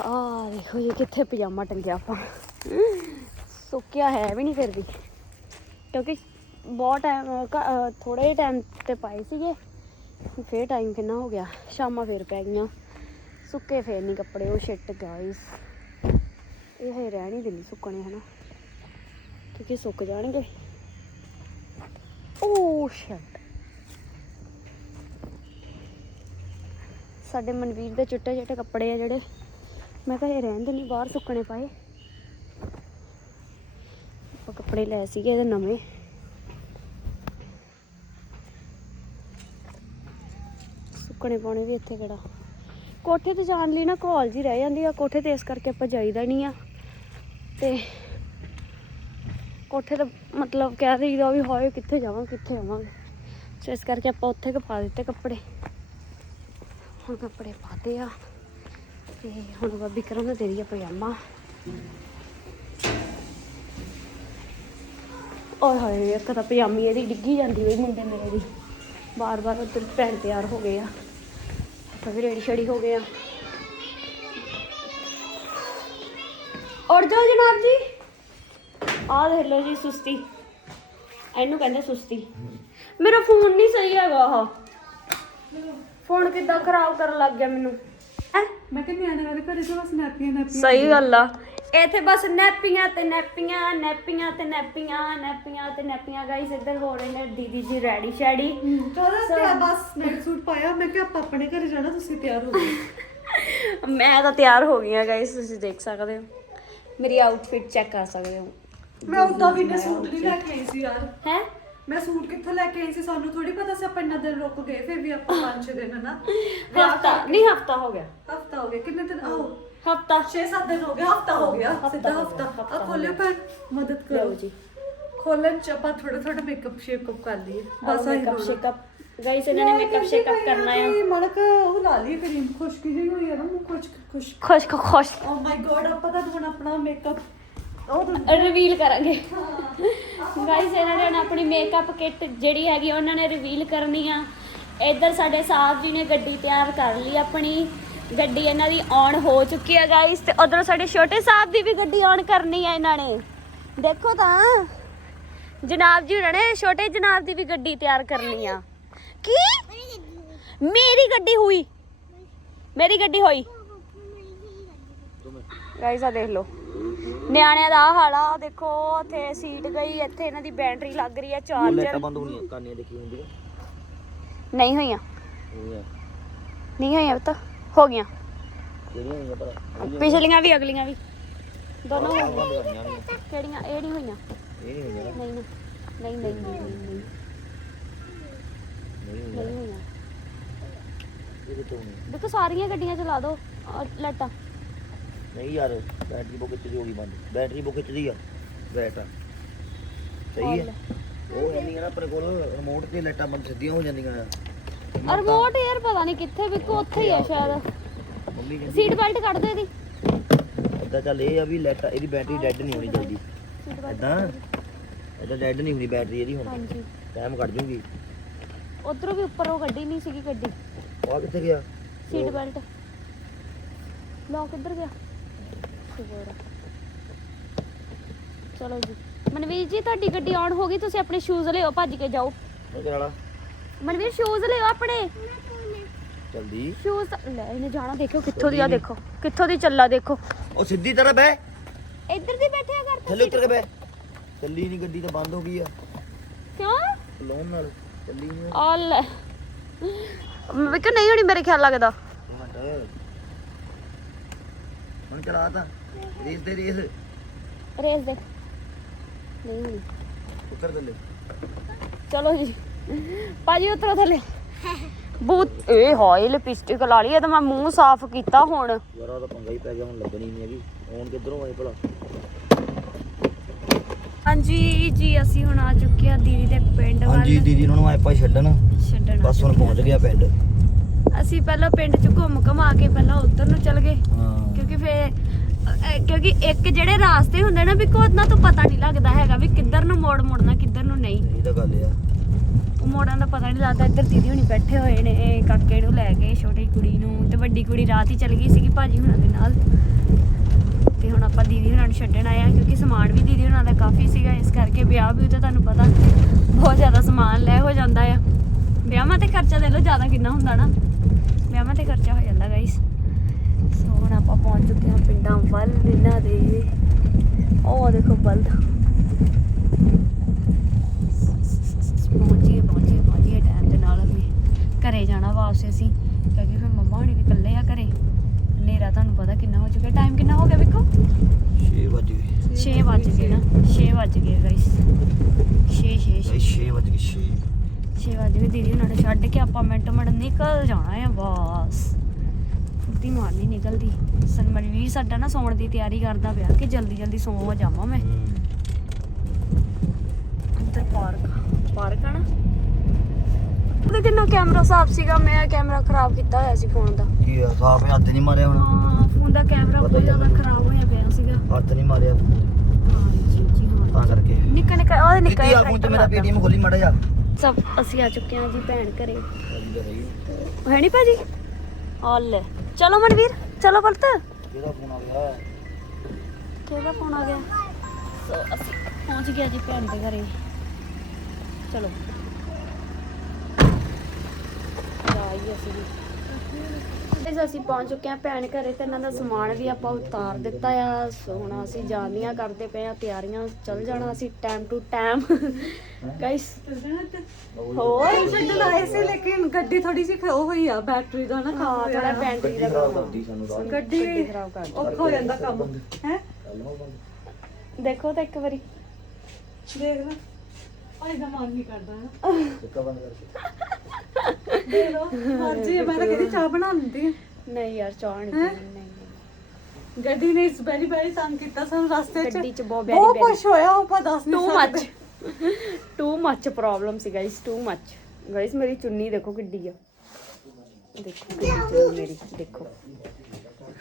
ਆ ਦੇਖੋ ਇਹ ਕਿੱਥੇ ਪਜਾਮਾ ਟੰਗਿਆ ਆਪਾਂ। ਸੁੱਕਿਆ ਹੈ ਵੀ ਨਹੀਂ ਫਿਰ ਵੀ। ਕਿਉਂਕਿ ਬਹੁਤ ਟਾਈਮ ਥੋੜੇ ਜਿਹੇ ਟਾਈਮ ਤੇ ਪਾਏ ਸੀਗੇ। ਫੇਰ ਟਾਈਮ ਕਿੰਨਾ ਹੋ ਗਿਆ? ਸ਼ਾਮਾਂ ਫੇਰ ਪੈ ਗਈਆਂ। ਸੁੱਕੇ ਫੇਰ ਨਹੀਂ ਕੱਪੜੇ, ਉਹ ਸ਼ਿਟ ਗਾਇਸ ਇਹ ਹੈ ਰਹਿ ਨਹੀਂ ਦਿੰਦੀ ਸੁੱਕਣੇ, ਹਨਾ? ਕਿਉਂਕਿ ਸੁੱਕ ਜਾਣਗੇ। oh, ਓ ਸ਼ਿਟ ਸਾਡੇ ਮਨਵੀਰ ਦੇ ਚਿੱਟੇ ਚਿੱਟੇ ਕੱਪੜੇ ਆ ਜਿਹੜੇ। ਮੈਂ ਕਿਹਾ ਇਹ ਰਹਿਣ ਦਿੰਦੀ, ਬਾਹਰ ਸੁੱਕਣੇ ਪਾਏ। ਆਪਾਂ ਕੱਪੜੇ ਲੈ ਸੀਗੇ ਇਹਦੇ ਨਵੇਂ। ਸੁੱਕਣੇ ਪਾਉਣੇ ਵੀ ਇੱਥੇ ਕਿਹੜਾ। ਕੋਠੇ ਤੇ ਜਾਣ ਲਈ ਨਾ ਕਾਲ ਜੀ ਰਹਿ ਜਾਂਦੀ ਆ, ਕੋਠੇ ਤੇ ਇਸ ਕਰਕੇ ਆਪਾਂ ਜਾਈਦਾ ਨਹੀਂ ਆ। ਤੇ ਕੋਠੇ ਤੇ ਮਤਲਬ ਕਹਿ ਰਹੀਦਾ ਵੀ ਹੋਏ, ਕਿੱਥੇ ਜਾਵਾਂ, ਕਿੱਥੇ ਆਵਾਂਗੇ। ਸੋ ਇਸ ਕਰਕੇ ਆਪਾਂ ਉੱਥੇ ਕੁ ਪਾ ਦਿੱਤੇ ਕੱਪੜੇ। ਹੁਣ ਕੱਪੜੇ ਪਾਤੇ ਆ। ਤੇ ਹੁਣ ਬਾਬੀ ਕਰਨ ਦਾ ਦੇ ਰਹੀ ਆ ਪਜਾਮਾ। ਓਏ ਹੋਏ, ਇੱਕ ਤਾਂ ਪਜਾਮੀ ਇਹਦੀ ਡਿੱਗੀ ਜਾਂਦੀ ਹੋਈ ਮੁੰਡੇ ਮੇਰੇ ਦੀ। ਬਾਰ-ਬਾਰ ਉੱਧਰ ਭੈਣ ਤਿਆਰ ਹੋ ਗਏ ਆ। ਆਪਾਂ ਵੀ ਰੇੜੀ ਛੜੀ ਹੋ ਗਏ ਆ। ਔਰ ਜਾਓ ਜਨਾਬ ਜੀ। ਆਹ ਦੇਖ ਲਓ ਜੀ ਸੁਸਤੀ। ਇਹਨੂੰ ਕਹਿੰਦੇ ਸੁਸਤੀ। ਮੇਰਾ ਫੋਨ ਨਹੀਂ ਸਹੀ ਹੈਗਾ ਆਹ। ਫੋਨ ਕਿੱਦਾਂ ਖਰਾਬ ਕਰਨ ਲੱਗ ਗਿਆ ਮੈਨੂੰ। ਹੈਂ? ਮੈਂ ਕਿਹਾ ਨਿਆਣੇ ਦੇ ਘਰੇ ਤਾਂ ਬਸ ਨੈਪੀਆਂ ਨੈਪੀਆਂ ਸਹੀ ਗੱਲ ਆ। ਇੱਥੇ ਬਸ ਨੈਪੀਆਂ ਤੇ ਨੈਪੀਆਂ ਨੈਪੀਆਂ ਤੇ ਨੈਪੀਆਂ ਨੈਪੀਆਂ ਤੇ ਨੈਪੀਆਂ ਗਾਈਸ ਇੱਧਰ ਹੋ ਰਹੇ ਨੇ ਦੀਦੀ ਜੀ ਰੈਡੀ ਸ਼ੈਡੀ। ਚਲੋ ਤੇ ਬਸ ਨਾਈਟ ਸੂਟ ਪਾਇਆ। ਮੈਂ ਕਿਹਾ ਆਪਾਂ ਆਪਣੇ ਘਰੇ ਜਾਣਾ ਤੁਸੀਂ ਤਿਆਰ ਹੋ ਜਾਓ। ਮੈਂ ਤਾਂ ਤਿਆਰ ਹੋ ਗਈ ਆ ਗਾਈਸ ਤੁਸੀਂ ਦੇਖ ਸਕਦੇ ਹੋ। ਮੇਰੀ ਆਊਟਫਿਟ ਚੈੱਕ ਕਰ ਸਕਦੇ ਹੋ। ਮੈਂ ਉਦਾਂ ਵੀ ਨੇ ਸੂਟ ਨਹੀਂ ਲੈ ਕੇ ਆਈ ਸੀ ਯਾਰ। ਹੈ? ਮੈਂ ਸੂਟ ਕਿੱਥੋਂ ਲੈ ਕੇ ਆਈ ਸੀ ਸਾਨੂੰ ਥੋੜੀ ਪਤਾ ਸੀ ਆਪਾਂ ਇੰਨਾ ਦਿਨ ਰੁਕ ਗਏ ਫਿਰ ਵੀ ਆਪਾਂ ਪੰਜ ਛੇ ਦਿਨ ਹਨਾ। ਹਫਤਾ ਨਹੀਂ ਹਫਤਾ ਹੋ ਗਿਆ। ਹਫਤਾ ਹੋ ਗਿਆ। ਕਿੰਨੇ ਦਿਨ? ਆਓ ਹਫਤਾ। 6-7 ਦਿਨ ਹੋ ਗਏ। ਹਫਤਾ ਹੋ ਗਿਆ। ਸਿੱਧਾ ਹਫਤਾ। ਆ ਗਿਆ। ਪਰ ਮਦਦ ਕਰੋ। ਜੀ। ਖੋਲਣ ਚ ਆਪਾਂ ਥੋੜਾ ਥੋੜਾ ਮੇਕਅਪ ਸ਼ੇਕਅਪ ਕਰ ਲਈਏ। ਬਸ ਆਹੀ ਮੇਕਅਪ। ਸ਼ੇਕਅਪ ਗਾਈਸ ਇਹਨਾਂ ਨੇ ਮੇਕਅਪ ਸ਼ੇਕਅਪ ਕਰਨਾ ਆ। ਮਲਕ ਉਹ ਲਾ ਲਈ ਕਰੀਮ ਖੁਸ਼ਕੀ ਜਿਹੀ ਹੋਈ ਆ ਨਾ ਮੂੰਹ ਖੁਸ਼ ਖੁਸ਼ ਖੁਸ਼ ਖੁਸ਼ ਓ ਮਾਈ ਗੋਡ ਆਪਾਂ ਤਾਂ ਹੁਣ ਆਪਣਾ ਮੇਕਅਪ ਉਹ ਤਾਂ ਰਿਵੀਲ ਕਰਾਂਗੇ। ਗਾਈਸ ਇਹਨਾਂ ਨੇ ਹੁਣ ਆਪਣੀ ਮੇਕਅਪ ਕਿੱਟ ਜਿਹੜੀ ਹੈਗੀ ਆ, ਉਹਨਾਂ ਨੇ ਰਿਵੀਲ ਕਰਨੀ ਆ। ਇੱਧਰ ਸਾਡੇ ਸਾਹਿਬ ਜੀ ਨੇ ਗੱਡੀ ਤਿਆਰ ਕਰ ਲਈ ਆਪਣੀ। ਗੱਡੀ ਇਹਨਾਂ ਦੀ ਔਨ ਹੋ ਚੁੱਕੀ ਹੈ ਗਾਈਸ ਤੇ ਉਧਰ ਸਾਡੇ ਛੋਟੇ ਸਾਹਿਬ ਦੀ ਵੀ ਗੱਡੀ ਔਨ ਕਰਨੀ ਹੈ ਇਹਨਾਂ ਨੇ। ਦੇਖੋ ਤਾਂ। ਜਨਾਬ ਜੀ ਉਹਨਾਂ ਨੇ ਛੋਟੇ ਜਨਾਬ ਦੀ ਵੀ ਗੱਡੀ ਤਿਆਰ ਕਰਨੀ ਆ। ਕੀ? ਮੇਰੀ ਗੱਡੀ ਹੋਈ। ਮੇਰੀ ਗੱਡੀ ਹੋਈ। ਗਾਈਸ ਆ ਦੇਖ ਲਓ। ਨਿਆਣਿਆਂ ਦਾ ਹਾਲ ਆ ਦੇਖੋ ਉੱਥੇ ਸੀਟ ਗਈ ਇੱਥੇ ਇਹਨਾਂ ਦੀ ਬੈਟਰੀ ਲੱਗ ਰਹੀ ਹੈ ਚਾਰਜਰ। ਬੰਦ ਹੋਣੀਆਂ ਕਾਨੀਆਂ ਦੇਖੀ ਹੁੰਦੀਆਂ ਨਹੀਂ ਹੋਈਆਂ। ਨਹੀਂ ਹੋਈਆਂ। ਤਾਂ ਹੋ ਗਈਆਂ। ਪਿਛਲੀਆਂ ਵੀ ਅਗਲੀਆਂ ਵੀ। ਦੋਨੋਂ ਹੋ ਗਈਆਂ ਕਿਹੜੀਆਂ ਇਹ ਨਹੀਂ ਹੋਈਆਂ। ਇਹ ਨਹੀਂ ਹੋਈਆਂ। ਨਹੀਂ ਨਹੀਂ ਨਹੀਂ ਨਹੀਂ। ਨਹੀਂ ਹੋਈਆਂ ਇਹ ਕਿੱਥੋਂ ਹੋਣੀ। ਦੇਖੋ ਸਾਰੀਆਂ ਗੱਡੀਆਂ ਚਲਾ ਦਿਓ ਆਹ ਲਾਈਟਾਂ। ਨਹੀਂ ਯਾਰ ਬੈਟਰੀ ਬੁੱਕ ਖਿੱਚਦੀ ਹੋ ਗਈ ਬੰਦ। ਬੈਟਰੀ ਬੁੱਕ ਖਿੱਚਦੀ ਆ ਬੈਟ ਆ। ਸਹੀ ਹੈ ਉਹ ਇੰਨੀ ਆ ਨਾ ਆਪਣੇ ਕੋਲ ਰਿਮੋਟ ਤੇ ਲਾਈਟਾਂ ਬੰਦ ਸਿੱਧੀਆਂ ਹੋ ਜਾਂਦੀਆਂ। ਆ ਰਿਮੋਟ ਯਾਰ ਪਤਾ ਨਹੀਂ ਕਿੱਥੇ ਵੀ ਉੱਥੇ ਹੀ ਆ ਸ਼ਾਇਦ। ਮੰਮੀ ਕਹਿੰਦੀ ਸੀਟ ਬੈਲਟ ਕੱਢ ਦੇ ਇਹਦੀ। ਏਦਾਂ ਚੱਲ ਇਹ ਆ ਵੀ ਲਾਈਟਾਂ ਇਹਦੀ ਬੈਟਰੀ ਡੈੱਡ ਨਹੀਂ ਹੋਣੀ ਜਲਦੀ। ਸੀਟ ਬੈਲਟ ਏਦਾਂ। ਏਦਾਂ ਡੈੱਡ ਨਹੀਂ ਹੋਣੀ ਬੈਟਰੀ ਇਹਦੀ ਹੁਣ। ਹਾਂਜੀ। ਟਾਈਮ ਕੱਢ ਜੂਗੀ। ਉਧਰੋਂ ਵੀ ਉੱਪਰ ਗੱਡੀ ਨਹੀਂ ਸੀਗੀ ਗੱਡੀ। ਉਹ ਕਿੱਥੇ ਗਿਆ? ਸੀਟ ਬੈਲਟ ਲੌਕ ਕਿੱਧਰ ਗਿਆ? ਸ਼ੁਕਰ ਆ। ਚਲੋ ਜੀ। ਮਨਵੀਰ ਜੀ ਤੁਹਾਡੀ ਗੱਡੀ ਆਨ ਹੋ ਗਈ ਤੁਸੀਂ ਆਪਣੇ ਸ਼ੂਜ਼ ਲਿਓ ਭੱਜ ਕੇ ਜਾਓ। ਮਨਵੀਰ ਸ਼ੂਜ਼ ਲਿਓ ਆਪਣੇ। ਜਲਦੀ ਸ਼ੂਜ਼ ਲੈ ਇਹਨੇ ਜਾਣਾ ਦੇਖੋ ਕਿੱਥੋਂ ਦੀ ਆ ਦੇਖੋ। ਕਿੱਥੋਂ ਦੀ ਚੱਲਾ ਦੇਖੋ। ਉਹ ਸਿੱਧੀ ਤਰ੍ਹਾਂ ਬਹਿ ਇੱਧਰ ਦੀ ਬੈਠਿਆ ਕਰ ਥੱਲੇ ਉਤਰ ਕੇ ਬਹਿ। ਚੱਲੀ ਨਹੀਂ ਗੱਡੀ ਤਾਂ ਬੰਦ ਹੋ ਗਈ ਆ। ਕਿਉਂ? ਲੋਨ ਨਾਲ। ਚੱਲੀ ਨਹੀਂ ਆ। ਲੈ। ਮੈਂ ਕਿ ਨਹੀਂ ਹੋਣੀ ਮੇਰੇ ਖਿਆਲ ਲੱਗਦਾ। ਮਿੰਟ। ਹੁਣ ਚਲਾ ਤਾਂ। ਰੇਸ ਦੇ ਰੇਸ। ਰੇਸ ਦੇ। ਨਹੀਂ ਹੋਣੀ। ਉੱਤਰ ਥੱਲੇ। ਚਲੋ ਜੀ। ਭਾਜੀ ਉਤਰੋ ਥੱਲੇ। ਬੂਤ ਇਹ ਹਾਏ ਲਿਪਸਟਿਕ ਲਾ ਲਈ ਇਹ ਤਾਂ ਮੈਂ ਮੂੰਹ ਸਾਫ਼ ਕੀਤਾ ਹੁਣ। ਯਾਰ ਉਹ ਤਾਂ ਪੰਗਾ ਹੀ ਪੈ ਗਿਆ ਹੁਣ ਲੱਗਣੀ ਨਹੀਂ ਹੈਗੀ। ਹੁਣ ਕਿੱਧਰੋਂ ਆਏ ਭਲਾ? ਹਾਂਜੀ ਜੀ ਅਸੀਂ ਹੁਣ ਆ ਚੁੱਕੇ ਆ ਦੀਦੀ ਦੇ ਪਿੰਡ ਵੱਲ। ਹਾਂਜੀ ਦੀਦੀ ਨੂੰ ਆਪਾਂ ਛੱਡਣ। ਛੱਡਣ ਬਸ ਹੁਣ ਪਹੁੰਚ ਗਿਆ ਪਿੰਡ। ਅਸੀਂ ਪਹਿਲਾਂ ਪਿੰਡ ਚ ਘੁੰਮ ਘਮਾ ਕੇ ਪਹਿਲਾਂ ਉੱਧਰ ਨੂੰ ਚੱਲ ਗਏ। ਕਿਉਂਕਿ ਫੇਰ ਕਿਉਂਕਿ ਇੱਕ ਜਿਹੜੇ ਰਾਸਤੇ ਹੁੰਦੇ ਨਾ ਵੀ ਕੋਦਨਾ ਤੋਂ ਪਤਾ ਨਹੀਂ ਲੱਗਦਾ ਹੈਗਾ ਵੀ ਕਿੱਧਰ ਨੂੰ ਮੋੜ ਮੁੜਨਾ ਕਿੱਧਰ ਨੂੰ ਨਹੀਂ। ਇਹ ਤਾਂ ਗੱਲ ਆ। ਉਹ ਮੋੜਾਂ ਦਾ ਪਤਾ ਨਹੀਂ ਲੱਗਦਾ ਇੱਧਰ ਦੀਦੀ ਹੁਣੀ ਬੈਠੇ ਹੋਏ ਨੇ ਇਹ ਕਾਕੇ ਨੂੰ ਲੈ ਕੇ ਛੋਟੀ ਕੁੜੀ ਨੂੰ ਤੇ ਵੱਡੀ ਕੁੜੀ ਰਾਤ ਹੀ ਚਲ ਗਈ ਸੀਗੀ ਭਾਜੀ ਹੁਣਾਂ ਦੇ ਨਾਲ। ਹੁਣ ਆਪਾਂ ਦੀਦੀ ਹੁਣਾਂ ਨੂੰ ਛੱਡਣ ਆਏ ਆ ਕਿਉਂਕਿ ਸਮਾਨ ਵੀ ਦੀਦੀ ਹੁਣਾਂ ਦਾ ਕਾਫੀ ਸੀਗਾ, ਇਸ ਕਰਕੇ ਵਿਆਹ ਵੀ ਤਾਂ ਤੁਹਾਨੂੰ ਪਤਾ ਬਹੁਤ ਜ਼ਿਆਦਾ ਸਮਾਨ ਲੈ ਹੋ ਜਾਂਦਾ ਆ। ਵਿਆਹਾਂ ਤੇ ਖਰਚਾ ਦੇ ਲਓ, ਜ਼ਿਆਦਾ ਕਿੰਨਾ ਹੁੰਦਾ ਨਾ। ਵਿਆਹਾਂ ਤੇ ਖਰਚਾ ਹੋ ਜਾਂਦਾ ਗਾਈਸ ਸੋ ਹੁਣ ਆਪਾਂ ਪਹੁੰਚ ਚੁੱਕੇ ਹਾਂ ਪਿੰਡਾਂ ਵੱਲ, ਇਹਨਾਂ ਦੇ। ਉਹ ਦੇਖੋ ਬਲਦ। ਪਹੁੰਚੀਏ ਪਹੁੰਚੀਏ ਪਹੁੰਚੀਏ ਟਾਈਮ ਦੇ ਨਾਲ ਵੀ। ਘਰੇ ਜਾਣਾ ਵਾਪਸ ਅਸੀਂ, ਕਿਉਂਕਿ ਫਿਰ ਮੰਮਾ ਹੁਣੀ ਵੀ ਇਕੱਲੇ ਆ ਘਰੇ। ਹਨੇਰਾ ਤੁਹਾਨੂੰ ਪਤਾ ਕਿੰਨਾ ਹੋ ਚੁੱਕਾ ਟਾਈਮ ਕਿੰਨਾ ਹੋ ਗਿਆ ਵੇਖੋ? 6 ਵਜੇ 6 ਵੱਜ ਗਏ ਨਾ। 6 ਵੱਜ ਗਏ ਗਾਇਸ 6 6 6 6 ਵਜੇ 6 6 ਵੱਜ ਗਏ। ਦੀਦੀ ਉਹਨਾਂ ਨੇ ਛੱਡ ਕੇ ਆਪਾਂ ਮਿੰਟ ਮਿੰਟ ਨਿਕਲ ਜਾਣਾ ਹੈ ਬਸ। ਫੁੱਟੀ ਮਾਰਨੀ ਨਿਕਲਦੀ। ਸਨਮਨ ਵੀ ਸਾਡਾ ਨਾ ਸੌਣ ਦੀ ਤਿਆਰੀ ਕਰਦਾ ਪਿਆ ਕਿ ਜਲਦੀ ਜਲਦੀ ਸੌਂ ਜਾਵਾਂ ਮੈਂ। ਅੰਦਰ ਪਾਰਕ। ਪਾਰਕ ਆ ਨਾ? ਉਹਦੇ ਕਿੰਨਾ ਕੈਮਰਾ ਸਾਫ਼ ਸੀਗਾ ਮੈਂ ਕੈਮਰਾ ਖਰਾਬ ਕੀਤਾ ਹੋਇਆ ਸੀ ਫੋਨ ਦਾ। ਕੀ ਆ ਸਾਫ਼ ਹੱਥ ਨਹੀਂ ਮਾਰਿਆ ਹੁਣ? ਹਾਂ ਫੋਨ ਦਾ ਕੈਮਰਾ ਪਤਾ ਬਹੁਤ ਹੀ ਜ਼ਿਆਦਾ। ਖਰਾਬ ਹੋਇਆ ਪਿਆ ਸੀਗਾ। ਹੱਥ ਨਹੀਂ ਮਾਰਿਆ। ਹਾਂ ਜੀ ਜੀ ਹਾਂ। ਤਾਂ ਕਰਕੇ। ਨਿੱਕਾ ਨਿੱਕਾ ਉਹਦੇ ਨਿੱਕਾ ਨਿੱਕੀ ਆ ਫੋਨ ਤੇ ਮੇਰਾ ਪੇਟੀਐਮ ਖੋਲੀ ਮੜਾ ਜਾ ਸਭ ਅਸੀਂ ਆ ਚੁੱਕੇ ਹਾਂ ਜੀ ਭੈਣ ਘਰੇ। ਹੈ। ਨਹੀਂ ਭਾਜੀ? ਆ ਲੈ। ਚਲੋ ਮਨਵੀਰ ਚਲੋ ਬਲਤ ਕਿਹਦਾ ਫੋਨ ਆ ਗਿਆ? ਕਿਹਦਾ ਫੋਨ ਆ ਗਿਆ? ਸੋ ਅਸੀਂ ਪਹੁੰਚ ਗਿਆ ਜੀ ਭੈਣ ਦੇ ਘਰੇ। ਚਲੋ। ਜਾਈਏ ਅਸੀਂ ਵੀ ਇਸ ਅਸੀਂ ਪਹੁੰਚ ਚੁੱਕੇ ਹਾਂ ਭੈਣ ਘਰੇ ਤੇ ਇਹਨਾਂ ਦਾ ਸਮਾਨ ਵੀ ਆਪਾਂ ਉਤਾਰ ਦਿੱਤਾ ਆ। ਸੋ ਹੁਣ ਅਸੀਂ ਜਾਂਦੀਆਂ ਕਰਦੇ ਪਏ ਆ ਤਿਆਰੀਆਂ ਚੱਲ ਜਾਣਾ ਅਸੀਂ ਟਾਈਮ ਟੂ ਟਾਈਮ ਗਾਇਸ ਹੋਰ? ਛੱਡਣ ਆਏ ਸੀ ਲੇਕਿਨ ਗੱਡੀ ਥੋੜੀ ਜਿਹੀ ਉਹ ਹੋਈ ਆ ਬੈਟਰੀ ਦਾ ਨਾ ਹਾਂ ਕੰਮ ਥੋੜਾ। ਬੈਟਰੀ ਦਾ ਕੰਮ। ਸਾਨੂੰ ਰਾਤ। ਗੱਡੀ ਖਰਾਬ ਕਰ ਦਿੱਤੀ। ਔਖਾ ਹੋ ਜਾਂਦਾ ਕੰਮ। ਹੈ? ਦੇਖੋ ਤਾਂ ਇੱਕ ਵਾਰੀ। ਦੇਖ ਲੈ। ਭਾਈ ਦਾ ਮਨ ਨਹੀਂ ਕਰਦਾ। ਨਾ ਚੱਕਾ ਬੰਦ ਕਰਕੇ। ਦੇ ਲੋ ਮਰਜ਼ੀ ਹੈ, ਮੈਂ ਤਾਂ ਕਹਿੰਦੀ ਚਾਹ ਬਣਾ ਲੈਂਦੀ ਹਾਂ। ਨਹੀਂ ਯਾਰ ਚਾਹ ਨਹੀਂ ਪੀਣੀ, ਨਹੀਂ ਨਹੀਂ। ਗੱਡੀ ਨੇ ਇਸ ਬੈਰੀ ਬੈਰੀ ਤੰਗ ਕੀਤਾ ਸਾਨੂੰ ਰਸਤੇ 'ਚ। ਗੱਡੀ 'ਚ ਬਹੁਤ ਬਹੁਤ ਬੈਰੀ ਕੁਛ ਹੋਇਆ ਉਹ ਆਪਾਂ ਦੱਸ ਟੂ ਨਹੀਂ ਮੱਚ ਸਕਦੇ। ਟੂ ਮੱਚ ਪ੍ਰੋਬਲਮ ਸੀ ਗਾਇਸ ਟੂ ਮੱਚ ਗਾਇਸ ਮੇਰੀ ਚੁੰਨੀ ਦੇਖੋ ਕਿੱਡੀ ਆ। ਦੇਖੋ ਕਿੱਡੀ ਚੁੰਨੀ ਮੇਰੀ ਦੇਖੋ।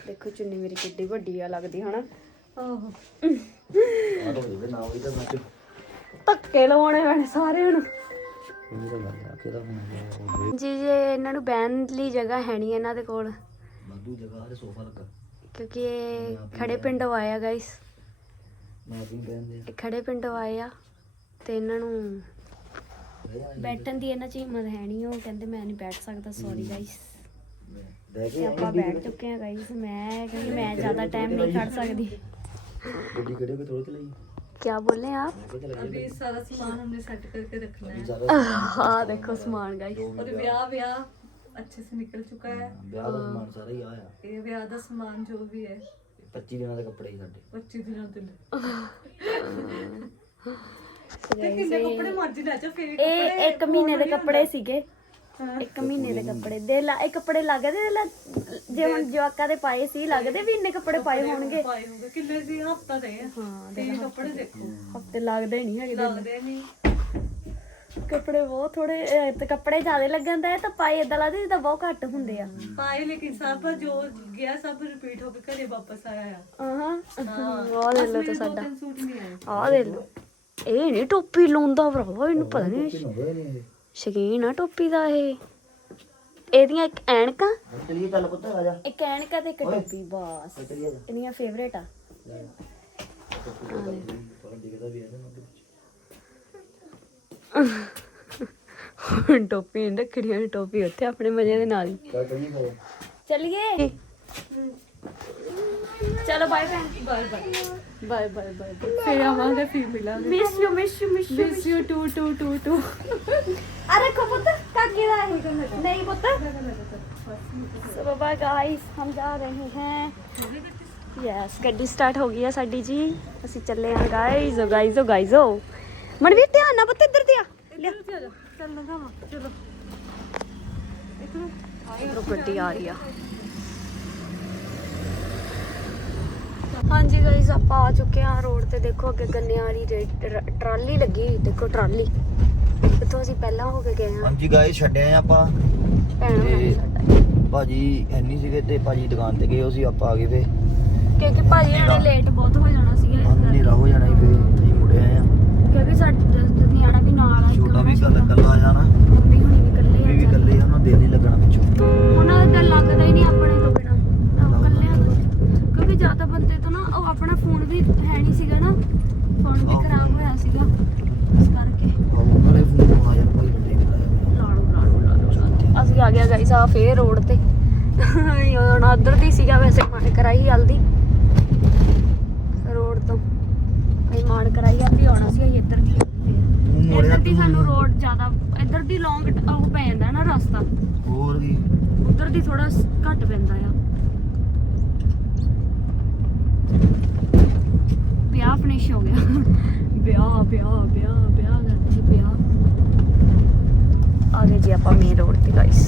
ਦੇਖੋ ਚੁੰਨੀ ਮੇਰੀ ਕਿੱਡੀ ਵੱਡੀ ਆ ਲੱਗਦੀ ਹਨਾ? ਆਹੋ। ਧੱਕੇ ਲਵਾਉਣੇ ਪੈਣੇ ਸਾਰਿਆਂ ਨੂੰ। ਜੀ ਜੇ ਇਹਨਾਂ ਨੂੰ ਬਹਿਣ ਲਈ ਜਗ੍ਹਾ ਹੈ ਨਹੀਂ ਇਹਨਾਂ ਦੇ ਕੋਲ। ਵਾਧੂ ਜਗ੍ਹਾ ਤੇ ਸੋਫਾ ਲੱਗਾ ਕਿਉਂਕਿ ਇਹ ਖੜੇ ਪਿੰਡੋਂ ਆਏ ਆ ਗਾਇਸ ਇਹ ਖੜੇ ਪਿੰਡੋਂ ਆਏ ਆ ਤੇ ਇਹਨਾਂ ਨੂੰ ਬੈਠਣ ਦੀ ਇਹਨਾਂ ਚ ਹਿੰਮਤ ਹੈ ਨਹੀਂ ਉਹ ਕਹਿੰਦੇ ਮੈਂ ਨਹੀਂ ਬੈਠ ਸਕਦਾ ਸੌਰੀ ਗਾਇਸ ਤੇ ਆਪਾਂ ਬੈਠ ਚੁੱਕੇ ਆ ਗਾਇਸ ਮੈਂ ਕਹਿੰਦੀ ਮੈਂ ਜ਼ਿਆਦਾ ਟਾਈਮ ਨਹੀਂ ਖੜ ਸਕਦੀ। ਗੱਡੀ ਕਿਹੜੇ ਕੋ ਥੋੜੀ ਚਲਾਈ? क्या बोले आप ਮੈਂ ਕਿਹਾ ਚਲਾਈ अभी सारा सामान हमने सेट करके रखना है ਜ਼ਿਆਦਾ हाँ देखो सामान गाइस और ब्याह ब्याह अच्छे से निकल चुका है ਵਿਆਹ ਦਾ ਸਮਾਨ ਸਾਰਾ ਹੀ ਆਇਆ ये ब्याह का सामान जो भी है 25 ਦਿਨਾਂ ਦੇ ਕੱਪੜੇ ਹੀ ਸਾਡੇ पच्चीस दिनों दिन ਤੇ ਕਿੰਨੇ ਕੱਪੜੇ ਮਰਜ਼ੀ ਲੈ ਜਾ ਫੇਰ ਇਹ ਇੱਕ ਮਹੀਨੇ ਦੇ ਕੱਪੜੇ ਸੀਗੇ ਇੱਕ ਮਹੀਨੇ ਦੇ ਕੱਪੜੇ। ਦੇ ਲਾ ਇਹ ਕੱਪੜੇ ਲੱਗਦੇ ਦੇ ਲਾ ਜੇ ਹੁਣ ਜਵਾਕਾਂ ਦੇ ਪਾਏ ਸੀ ਲੱਗਦੇ ਵੀ ਇੰਨੇ ਕੱਪੜੇ ਪਾਏ ਹੋਣਗੇ? ਪਾਏ ਹੋਗੇ ਕਿੰਨੇ ਸੀ ਹਫਤਾ ਦੇ ਆ। ਹਾਂ ਤੇ ਇਹ ਕੱਪੜੇ ਦੇਖੋ। ਹਫ਼ਤੇ ਲੱਗਦੇ ਨਹੀਂ ਹੈਗੇ ਲੱਗਦੇ ਨਹੀਂ। ਕੱਪੜੇ ਬਹੁਤ ਥੋੜੇ ਤੇ ਕੱਪੜੇ ਜ਼ਿਆਦਾ ਲੱਗਣ ਦਾ ਤਾਂ ਪਾਏ ਇਦਾਂ ਲੱਗਦੇ ਜਿੱਦਾਂ ਬਹੁਤ ਘੱਟ ਹੁੰਦੇ ਆ। ਪਾਏ ਲੇਕਿਨ ਸਭ ਜੋ ਗਿਆ ਸਭ ਰਿਪੀਟ ਹੋ ਕੇ ਘਰੇ ਵਾਪਸ ਆਇਆ ਆਹਾਂ। ਆਹ ਦੇ ਲੋ ਤਾਂ ਸਾਡਾ। ਤਿੰਨ ਸੂਟ ਨਹੀਂ ਆਏ। ਆਹ ਦੇ ਲੋ ਇਹ ਨਹੀਂ ਟੋਪੀ ਲਾਉਂਦਾ ਭਰਾਵਾ ਇਹਨੂੰ ਪਤਾ ਨਹੀਂ। ਹੋਏ ਨਹੀਂ ਸ਼ਕੀਨ ਆ ਟੋਪੀ ਦਾ ਇਹ। ਇਹਦੀਆਂ ਇੱਕ ਐਨਕਾਂ? ਚਲੀਏ ਚੱਲ ਪੁੱਤ ਆ ਜਾ। ਇੱਕ ਐਨਕਾਂ ਤੇ ਇੱਕ ਟੋਪੀ ਬਾਸ। ਚਲੀਏ ਫੇਵਰੇਟ ਆ। ਹੁਣ ਟੋਪੀ ਨਹੀਂ ਰੱਖਣੀ ਹੁਣ ਟੋਪੀ ਉੱਥੇ ਆਪਣੇ ਮਜ਼ੇ ਦੇ ਨਾਲ ਹੀ। ਚਲੀਏ ਚਲੋ ਬਾਏ ਭੈਣ bye bye bye bye bye ਫਿਰ ਆਵਾਂਗੇ ਫਿਰ ਮਿਲਾਂਗੇ। Miss you miss you miss you too too too too नहीं पुत सो बाबा गाइस हम जा रहे हैं। ਯੈਸ ਗੱਡੀ ਸਟਾਰਟ ਹੋ ਗਈ ਆ ਸਾਡੀ ਜੀ ਅਸੀਂ ਚੱਲੇ ਆ ਗਾਇਜ਼ ਓ ਗਾਇਜ਼ ਓ ਗਾਇਜ਼ ਓ ਮਨਵੀਰ ਧਿਆਨ ਨਾਲ ਪੁੱਤ ਇੱਧਰ ਤੇ ਆ ਚੱਲ ਲਗਾਵਾ ਚਲੋ ਇਧਰੋਂ ਗੱਡੀ ਆ ਰਹੀ ਆ ਹਾਂਜੀ ਗਾਇਜ਼ ਆਪਾਂ ਆ ਚੁੱਕੇ ਆ ਰੋਡ ਤੇ ਦੇਖੋ ਅੱਗੇ ਗੰਨਿਆਰੀ ਟਰਾਲੀ ਲੱਗੀ ਦੇਖੋ ਟਰਾਲੀ ਇੱਥੋਂ ਅਸੀਂ ਪਹਿਲਾਂ ਹੋ ਕੇ ਗਏ ਹਾਂ? ਹਾਂਜੀ ਗਾਇਸ ਛੱਡਿਆ ਆਪਾਂ। ਭੈਣ ਹੋਣਾ ਤੇ- ਸਾਡਾ ਭਾਜੀ ਐਨੀ ਸੀਗੇ ਤੇ ਭਾਜੀ ਦੁਕਾਨ ਤੇ ਗਏ ਉਹ ਸੀ ਆਪਾਂ ਆ ਗਏ ਫੇ ਕਿਉਂਕਿ ਭਾਜੀ ਨੇ ਲੇਟ ਬਹੁਤ ਹੋ ਜਾਣਾ ਸੀਗਾ ਇਸ ਕਰਕੇ। ਹਨੇਰਾ ਹੋ ਜਾਣਾ ਸੀ ਫੇ ਅਸੀਂ ਮੁੜੇ ਆਏ ਆ ਕਿਉਂਕਿ ਸਾਡੇ ਨਿਆਣਾ ਵੀ ਨਾਲ ਆ ਛੋਟਾ ਵੀ ਕੱਲ ਕੱਲਾ ਆ ਜਾਣਾ ਮੰਮੀ ਹੁਣੀ ਵੀ ਇਕੱਲੇ ਵੀ ਵੀ ਆ ਇਕੱਲੇ ਆ ਉਹਨਾਂ ਨੂੰ ਦਿਲ ਨਹੀਂ ਲੱਗਣਾ ਪਿੱਛੋਂ ਉਹਨਾਂ ਦਾ ਦਿਲ ਲੱਗਦਾ ਹੀ ਨਹੀਂ ਆਪਣੇ ਤੋਂ ਬਿਨਾ ਇਕੱਲਿਆਂ ਦਾ ਕਿਉਂਕਿ ਜ਼ਿਆਦਾ ਬੰਦੇ ਤੋਂ ਨਾ ਉਹ ਆਪਣਾ ਫੋਨ ਵੀ ਹੈ ਨਹੀਂ ਸੀਗਾ ਨਾ ਫੋਨ ਵੀ ਖਰਾਬ ਹੋਇਆ ਸੀਗਾ ਇਸ ਕਰਕੇ ਉਹਨਾਂ ਦੇ ਫੋਨ ਆਉਣਾ ਯਾਰ ਭਾਈ ਦੇਖਦਾ ਹੈ ਲਾੜੂ ਲਾੜੂ ਲਾੜੂ ਅਸੀਂ ਆ ਗਿਆ ਗਾਈਸ ਆ ਫੇਰ ਰੋਡ ਤੇ ਹੁਣ ਉਧਰ ਦੀ ਸੀਗਾ ਵੈਸੇ ਮਾਨ ਕਰਾਈ ਹਲਦੀ ਰੋਡ ਤੋਂ। ਅਸੀਂ ਮਾਨ ਕਰਾਈ ਹਲਦੀ ਆਉਣਾ ਸੀ ਅਸੀਂ ਇੱਧਰ ਦੀ। ਇੱਧਰ ਦੀ ਸਾਨੂੰ ਰੋਡ ਜ਼ਿਆਦਾ ਇੱਧਰ ਦੀ ਲੌਂਗ ਉਹ ਪੈ ਜਾਂਦਾ ਨਾ ਰਸਤਾ। ਹੋਰ ਵੀ। ਉਧਰ ਦੀ ਥੋੜਾ ਘੱਟ ਪੈਂਦਾ ਆ। ਵਿਆਹ ਫਿਨਿਸ਼ ਹੋ ਗਿਆ। ਵਿਆਹ ਵਿਆਹ ਵਿਆਹ ਵਿਆਹ ਕਰਦੇ ਵਿਆਹ। ਆ ਗਏ ਜੀ ਆਪਾਂ ਮੇਨ ਰੋਡ ਤੇ ਗਾਇਸ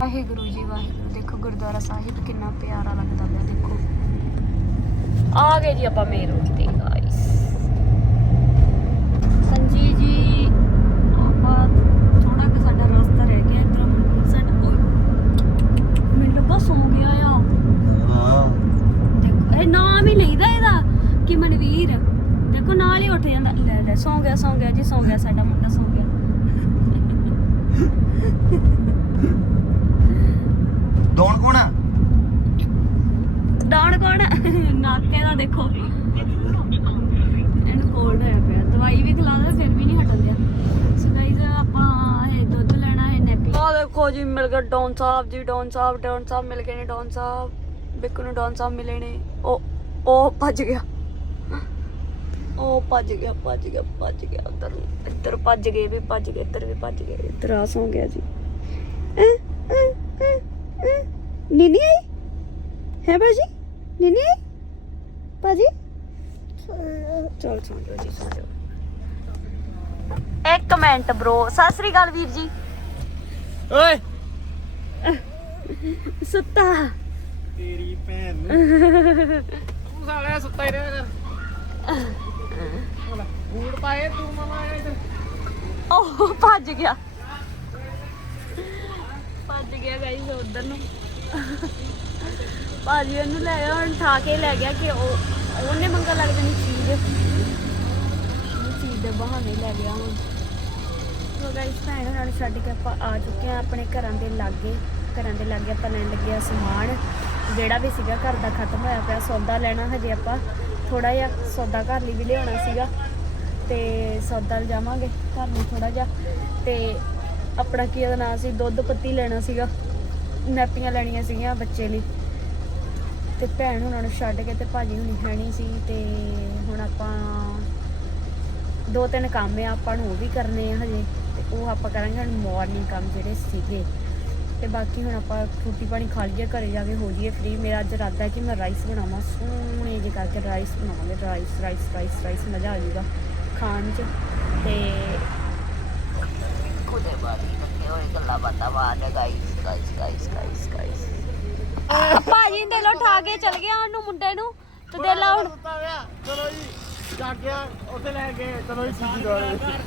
ਵਾਹਿਗੁਰੂ ਜੀ ਵਾਹਿਗੁਰੂ। ਦੇਖੋ ਗੁਰਦੁਆਰਾ ਸਾਹਿਬ ਕਿੰਨਾ ਪਿਆਰਾ ਲੱਗਦਾ ਪਿਆ ਦੇਖੋ। ਆ ਗਏ ਜੀ ਆਪਾਂ ਮੇਨ ਰੋਡ ਤੇ ਗਾਇਸ ਸੰਜੀ ਜੀ ਆਪਾਂ ਥੋੜਾ ਕਿ ਸਾਡਾ ਰਸਤਾ ਰਹਿ ਗਿਆ ਇਧਰ ਮੈਨੂੰ ਲੱਗਾ ਸੌ ਗਿਆ ਆ। ਹਾਂ। ਦੇਖੋ ਇਹ ਨਾਮ ਹੀ ਲਈਦਾ ਇਹਦਾ ਕਿ ਮਨਵੀਰ। ਦੇਖੋ ਨਾਲ ਹੀ ਉੱਠ ਜਾਂਦਾ ਲੈ ਲੈ ਸੌ ਗਿਆ ਸੌ ਗਿਆ ਜੀ ਸੌ ਗਿਆ ਸਾਡਾ ਮੁੰਡਾ ਸੌ ਗਿਆ। ਡੌਣ ਕੋਣ ਆ? ਡਾਣ ਕੌਣ? ਨਾਕੇ ਦਾ ਦੇਖੋ। ਇਹਨੂੰ ਕੋਲਡ ਹੋਇਆ ਪਿਆ। ਦਵਾਈ ਵੀ ਖਿਲਾ ਦੇ ਫਿਰ ਵੀ ਨਹੀਂ ਹਟਣ ਦਿਆ। ਸੋ ਗਾਈਜ਼ ਆਪਾਂ ਇਹ ਦੁੱਧ ਲੈਣਾ ਹੈ ਨੈਪੀ ਆ ਦੇਖੋ ਜੀ ਮਿਲ ਗਿਆ ਡੌਨ ਸਾਹਿਬ ਜੀ ਡੌਨ ਸਾਹਿਬ ਡੌਨ ਸਾਹਿਬ ਮਿਲ ਗਏ ਨੇ ਡੌਨ ਸਾਹਿਬ। ਬਿੱਕੂ ਨੂੰ ਡੌਨ ਸਾਹਿਬ ਮਿਲੇ ਨੇ। ਉਹ ਉਹ ਭੱਜ ਗਿਆ। ਉਹ ਭੱਜ ਗਿਆ ਭੱਜ ਗਿਆ ਭੱਜ ਗਿਆ। ਉਧਰ ਇੱਧਰ ਭੱਜ ਗਏ ਵੀ ਭੱਜ ਗਏ ਇੱਧਰ ਵੀ ਭੱਜ ਗਏ। ਇੱਧਰ ਆ ਸੌ ਗਿਆ ਜੀ। ਅਹ, ਅਹ, ਅਹ, ਅਹ। ਨੀਨੀ ਆਈ ਹੈ ਬਾਜੀ ਨੀਨੀ ਆਈ ਬਾਜੀ ਚਲ ਚਲ ਜੋ ਜੀ ਸੋ ਇੱਕ ਮਿੰਟ ਬ్రో ਸਤਿ ਸ੍ਰੀ ਅਕਾਲ ਵੀਰ ਜੀ ਓਏ ਸੁੱਤਾ ਤੇਰੀ ਭੈਣ ਨੂੰ ਤੂੰ ਸਾਲਿਆ ਸੁੱਤਾ ਹੀ ਰਿਹਾ ਕਰ ਬੂਟ ਪਾਏ ਤੂੰ ਮਮਾ ਇੱਧਰ ਉਹ ਭੱਜ ਗਿਆ ਭੱਜ ਗਿਆ ਗਾਈਸ ਉਧਰ ਨੂੰ। ਭਾਜੀ ਉਹਨੂੰ ਲੈ ਗਿਆ ਹੁਣ ਠਾ ਕੇ ਲੈ ਗਿਆ ਕਿ ਉਹ ਉਹਨੇ ਮੰਗਾ ਲੱਗ ਜਾਣੀ ਚੀਜ਼। ਚੀਜ਼ ਦੇ ਬਹਾਨੇ ਲੈ ਗਿਆ ਹੁਣ। ਸੋ ਗਾਈਸ ਭੈਣ ਹੋਰਾਂ ਨੂੰ ਛੱਡ ਕੇ ਆਪਾਂ ਆ ਚੁੱਕੇ ਆ ਆਪਣੇ ਘਰਾਂ ਦੇ ਲਾਗੇ। ਘਰਾਂ ਦੇ ਲਾਗੇ ਆਪਾਂ ਲੈਣ ਲੱਗੇ ਆ ਸਮਾਨ, ਜਿਹੜਾ ਵੀ ਸੀਗਾ ਘਰ ਦਾ ਖਤਮ ਹੋਇਆ ਪਿਆ। ਸੌਦਾ ਲੈਣਾ ਹਜੇ ਆਪਾਂ ਥੋੜਾ ਜਿਹਾ ਸੌਦਾ ਘਰ ਲਈ ਵੀ ਲਿਆਉਣਾ ਸੀਗਾ। ਤੇ ਸੌਦਾ ਲਿਜਾਵਾਂਗੇ ਘਰ ਨੂੰ ਥੋੜਾ ਜਿਹਾ। ਤੇ ਆਪਣਾ ਕੀ ਉਹਦਾ ਨਾਂ ਸੀ? ਦੁੱਧ ਪੱਤੀ ਲੈਣਾ ਸੀਗਾ। ਨੈਪੀਆਂ ਲੈਣੀਆਂ ਸੀਗੀਆਂ ਬੱਚੇ ਲਈ। ਤੇ ਭੈਣ ਉਹਨਾਂ ਨੂੰ ਛੱਡ ਕੇ ਤੇ ਭਾਜੀ ਹੁਣੀ ਹੈ ਨਹੀਂ ਸੀ ਤੇ ਹੁਣ ਆਪਾਂ ਦੋ ਤਿੰਨ ਕੰਮ ਆ, ਆਪਾਂ ਨੂੰ ਉਹ ਵੀ ਕਰਨੇ ਆ ਹਜੇ। ਤੇ ਉਹ ਆਪਾਂ ਕਰਾਂਗੇ ਹੁਣ ਮਾਰਨਿੰਗ ਕੰਮ ਜਿਹੜੇ ਸੀਗੇ। ਤੇ ਬਾਕੀ ਹੁਣ ਆਪਾਂ ਰੋਟੀ ਪਾਣੀ ਖਾ ਲਈਏ, ਘਰੇ ਜਾ ਕੇ ਹੋ ਜਾਈਏ ਫ੍ਰੀ ਮੇਰਾ ਅੱਜ ਇਰਾਦਾ ਹੈ ਕਿ ਮੈਂ ਰਾਈਸ ਬਣਾਵਾਂ, ਸੋਹਣੇ ਜਿਹੇ ਕਰਕੇ ਰਾਈਸ ਬਣਾਵਾਂਗੇ। ਰਾਈਸ ਰਾਈਸ ਰਾਈਸ ਰਾਈਸ ਮਜ਼ਾ ਆ ਜਾਊਗਾ ਖਾਣ 'ਚ। ਤੇ ਉਹਦੇ ਬਾਅਦ ਹੀ ਹੋਏ ਗੱਲਾਂ ਬਾਤਾਂ ਮਾਰਦੇ guys guys guys guys guys ਭਾਜੀ ਦੇ ਲੋ ਠਾ ਕੇ ਚਲ ਗਿਆ ਉਹਨੂੰ ਮੁੰਡੇ ਨੂੰ। ਤੇ ਦੇ ਲਾ ਹੁਣ। ਚਲੋ ਜੀ ਜਾਗਿਆ ਉੱਥੇ ਲੈ ਗਏ ਚਲੋ ਜੀ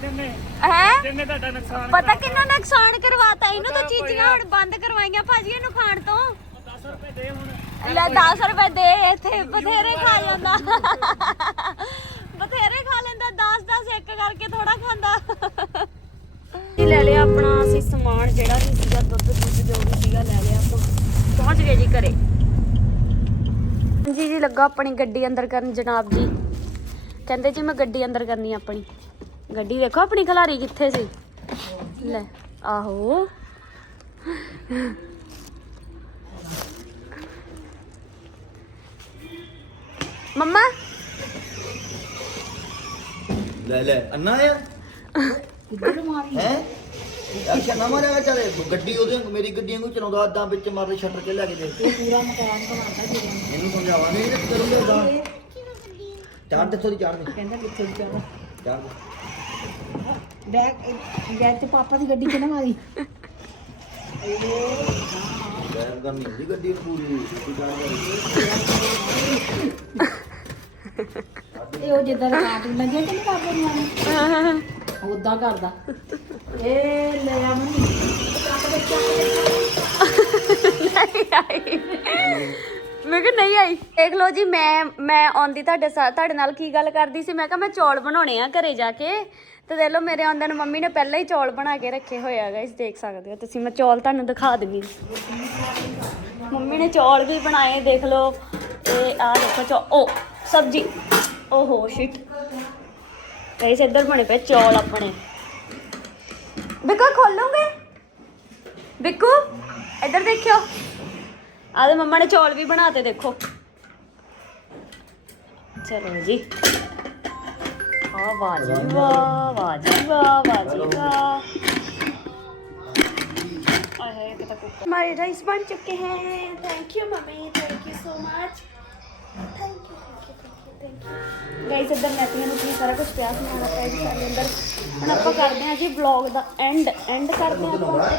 ਦਿੰਨੇ। ਹੈ? ਜਿੰਨੇ ਤੁਹਾਡਾ ਨੁਕਸਾਨ ਪਤਾ ਕਿੰਨਾ ਨੁਕਸਾਨ ਕਰਵਾਤਾ ਇਹਨੂੰ ਤਾਂ ਚੀਜ਼ੀਆਂ ਹੁਣ ਬੰਦ ਕਰਵਾਈਆਂ ਭਾਜੀ ਇਹਨੂੰ ਖਾਣ ਤੋਂ। 10 ਰੁਪਏ ਦੇ ਹੁਣ। ਲੈ 10 ਰੁਪਏ ਦੇ ਇੱਥੇ ਬਥੇਰੇ ਖਾ ਜਾਂਦਾ ਬਥੇਰੇ ਖਾ ਲੈਂਦਾ 10 10 ਇੱਕ ਕਰਕੇ ਥੋੜਾ ਖਾਂਦਾ। ਜੀ ਲੈ ਲਿਆ ਆਪਣਾ ਅਸੀਂ ਸਮਾਨ ਜਿਹੜਾ ਵੀ ਸੀਗਾ, ਦੁੱਧ ਦੁੱਧ ਜੋ ਵੀ ਸੀਗਾ ਲੈ ਲਿਆ ਆਪਾਂ। ਪਹੁੰਚ ਗਏ ਜੀ ਘਰੇ। ਜੀ ਜੀ, ਲੱਗਾ ਆਪਣੀ ਗੱਡੀ ਅੰਦਰ ਕਰਨ ਜਨਾਬ ਜੀ। ਕਹਿੰਦੇ ਜੀ ਮੈਂ ਗੱਡੀ ਅੰਦਰ ਕਰਨੀ ਆਪਣੀ। ਗੱਡੀ ਵੇਖੋ ਆਪਣੀ ਖਲਾਰੀ ਕਿੱਥੇ ਸੀ? ਲੈ, ਆਹੋ। ਮੰਮਾ? ਲੈ ਲੈ, ਅੰਨਾ ਆ ਹੈ? ਅੱਛਾ ਨਾ ਮਾਰਿਆ ਚੱਲੇ ਗੱਡੀ ਉਹਦੇ ਮੇਰੀ ਗੱਡੀ ਵਾਂਗੂ ਚਲਾਉਂਦਾ ਅੱਦਾਂ ਵਿੱਚ ਮਾਰਦੇ ਸ਼ਟਰ ਕੇ ਲੈ ਕੇ ਦੇ। ਇਹ ਪੂਰਾ ਮਕਾਨ ਬਣਾਉਂਦਾ ਜੀ ਇਹਨੂੰ ਸਮਝਾਵਾਂਗੇ ਇਹ ਤਾਂ ਕਰੂੰਗਾ ਦਾ ਚਾਰ ਦੇ ਥੋੜੀ ਚਾਰ ਦੇ ਕਹਿੰਦਾ ਕਿੱਥੇ ਦੀ ਚਾਹ ਚਾਰ ਦੇ ਬੈਗ ਬੈਗ ਤੇ ਪਾਪਾ ਦੀ ਗੱਡੀ ਚ ਨਾ ਮਾਰੀ ਗੈਰ ਕਰਨੀ ਹੁੰਦੀ ਗੱਡੀ ਨੂੰ ਪੂਰੀ ਤੂੰ ਚਾਰ ਇਹ ਉਹ ਜਿੱਦਾਂ ਦਾ ਕਾਰਟੂਨ ਲੱਗੇ ਤੇ ਨਹੀਂ ਕਰਦੇ ਨਿਆਣੇ ਉਦਾਂ ਕਰਦਾ। ਇਹ ਲੈ ਆ ਮੰਮੀ। ਮੈਂ ਕਿਹਾ ਨਹੀਂ ਆਈ। ਦੇਖ ਲਓ ਜੀ, ਮੈਂ ਮੈਂ ਆਉਂਦੀ ਤੁਹਾਡੇ ਸਾ- ਤੁਹਾਡੇ ਨਾਲ ਕੀ ਗੱਲ ਕਰਦੀ ਸੀ? ਮੈਂ ਕਿਹਾ ਮੈਂ ਚੌਲ ਬਣਾਉਣੇ ਆ ਘਰੇ ਜਾ ਕੇ। ਤੇ ਦੇਖ ਲਓ ਮੇਰੇ ਆਉਂਦੇ ਨੂੰ ਮੰਮੀ ਨੇ ਪਹਿਲਾਂ ਹੀ ਚੌਲ ਬਣਾ ਕੇ ਰੱਖੇ ਹੋਏ ਆ ਗਾਇਸ ਦੇਖ ਸਕਦੇ ਹੋ ਤੁਸੀਂ। ਮੈਂ ਚੌਲ ਤੁਹਾਨੂੰ ਦਿਖਾ ਦਿੰਦੀ ਮੰਮੀ ਨੇ ਚੌਲ ਵੀ ਬਣਾਏ, ਦੇਖ ਲਓ। ਤੇ ਆ ਦੇਖੋ ਚੌ, ਓ, ਸਬਜੀ। ਓਹੋ ਸ਼ਿਟ कहीं से इधर बने पे चौल अपने। बिकू खोलोगे बिकू इधर देखियो। आदे मम्मा ने चौल भी बनाते देखो। चलो जी। हमारे राइस बन चुके हैं। Thank you mummy. Thank you so much thank you guys ਇੱਧਰ ਮੈਟੀਆਂ ਨੂੰ ਕੀ ਸਾਰਾ ਕੁਝ ਪਿਆ ਸਮਾਨ ਆਪਾਂ ਇਹਦੇ ਸਾਰੇ ਅੰਦਰ। ਹੁਣ ਆਪਾਂ ਕਰਦੇ ਹਾਂ ਜੀ ਵਲੌਗ ਦਾ ਐਂਡ ਐਂਡ ਕਰਦੇ ਹਾਂ ਆਪਾਂ।